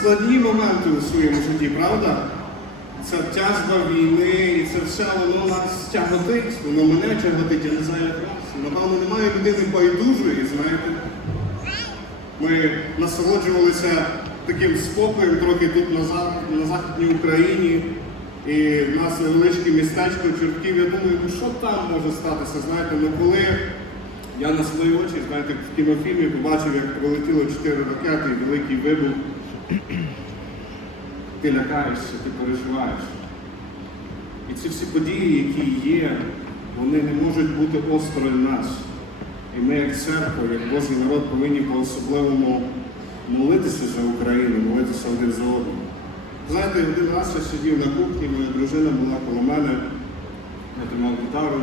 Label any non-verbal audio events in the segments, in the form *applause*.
складні моменти у своєму житті, правда? Ця тяжба війни і це все воно нас тяготить, воно мене тяготить, я не знаю як вас. Напевно, немає людини байдужої, знаєте. Ми насолоджувалися таким спокоєм трохи тут на, зах- на Західній Україні. І в нас невеличке містечко Чортків. Я думаю, ну що там може статися? Знаєте, ну коли я на свої очі, знаєте, в кінофільмі побачив, як прилетіло чотири ракети і великий вибух, *clears throat* ти лякаєшся, ти переживаєш. І ці всі події, які є, вони не можуть бути осторонь нас. І ми, як церква, як Божий народ, повинні по-особливому молитися за Україну, молитися один за одним. Знаєте, один раз я сидів на кухні, моя дружина була коло мене, я тримав гітару.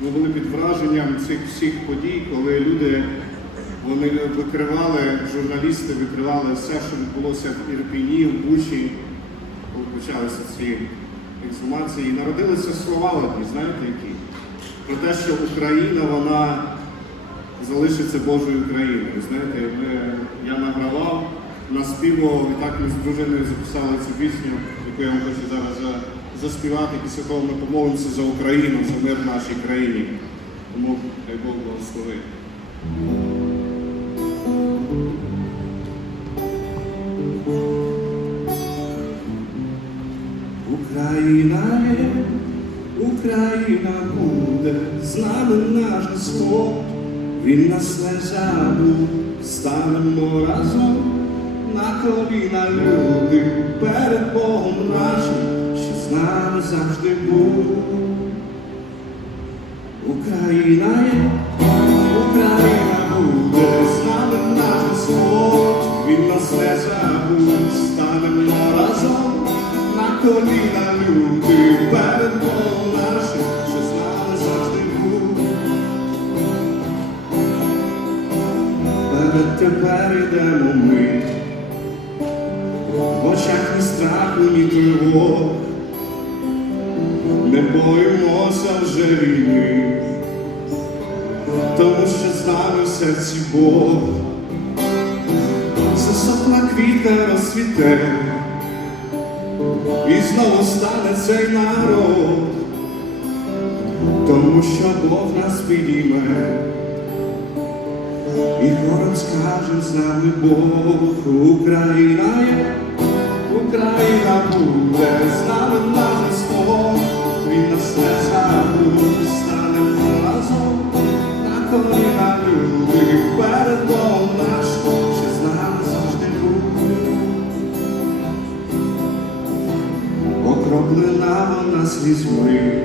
Ми були під враженням цих всіх подій, коли люди вони викривали, журналісти викривали все, що відбулося в Ірпіні, в Бучі, коли почалися ці ексгумації. І народилися слова одні, знаєте які? Про те, що Україна, вона залишиться Божою країною. Знаєте, ми, я награвав, наспівував, і так ми з дружиною записали цю пісню, яку я вам хочу зараз заспівати. Після того ми помолимося за Україну, за мир в нашій країні. Тому хай Бог благословить. Україна є, Україна буде, з нами наш Господь, Він нас не забув, станемо разом на коліна люди перед Богом нашим, що з нами завжди був. Україна є, Україна Господь, Він нас не забув, станемо разом на коліна люди. Перед Богом нашим, що з нами завжди був. Перед тепер йдемо ми, в очах ні страху, ні тривог, не боїмося вже війни, тому що з нами в серці Бог, засохла квітка розцвіте, і знову стане цей народ, тому що Бог нас підійме. І хором скаже з нами Бог, Україна є, Україна буде, з нами Окроплена вона слізьми,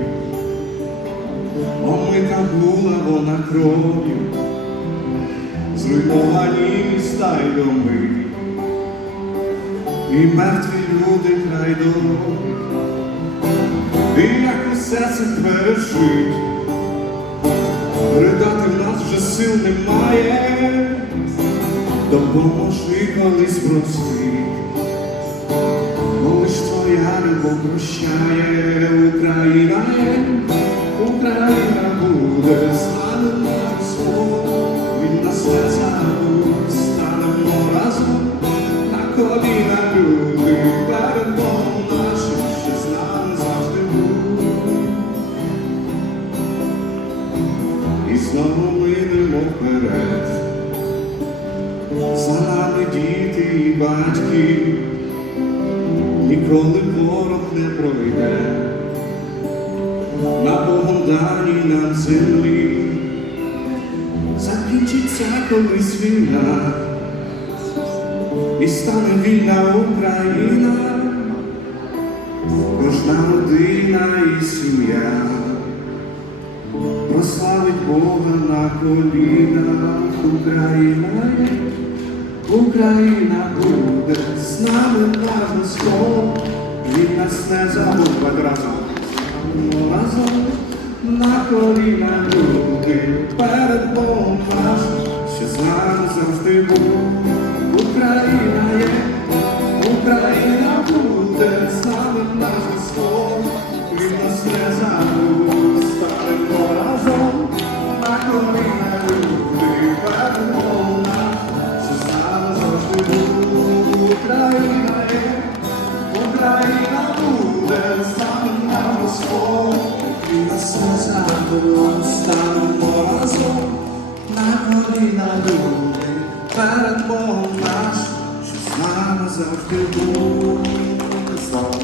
омита була вона кров'ю, зруйновані міста й доми, і мертві люди край дорог, і як усе це пережить, ридати в нас вже сил немає, допоможи колись прости. Прощає, Україна є, Україна буде, наш Господь, Він не забув, станемо разом. На коліна люди, перед Богом нашим, що з нами завжди був. І знову ми йдемо вперед, за нами діти і батьки ніколи ворог не пройде на Богом даній нам землі, закінчиться колись війна, і стане вільна Україна, кожна родина і сім'я прославить Бога на колінах Україна. є. Україна буде з нами наш Господь, Він нас не забув разом. Разом на коліна люди перед Богом нашим, що з нами завжди був. Україна є, Україна буде з нами наш Господь, Він нас не забув, табору станемо разом, на коліна люди, перед Богом наш, що з нами завжди буде слава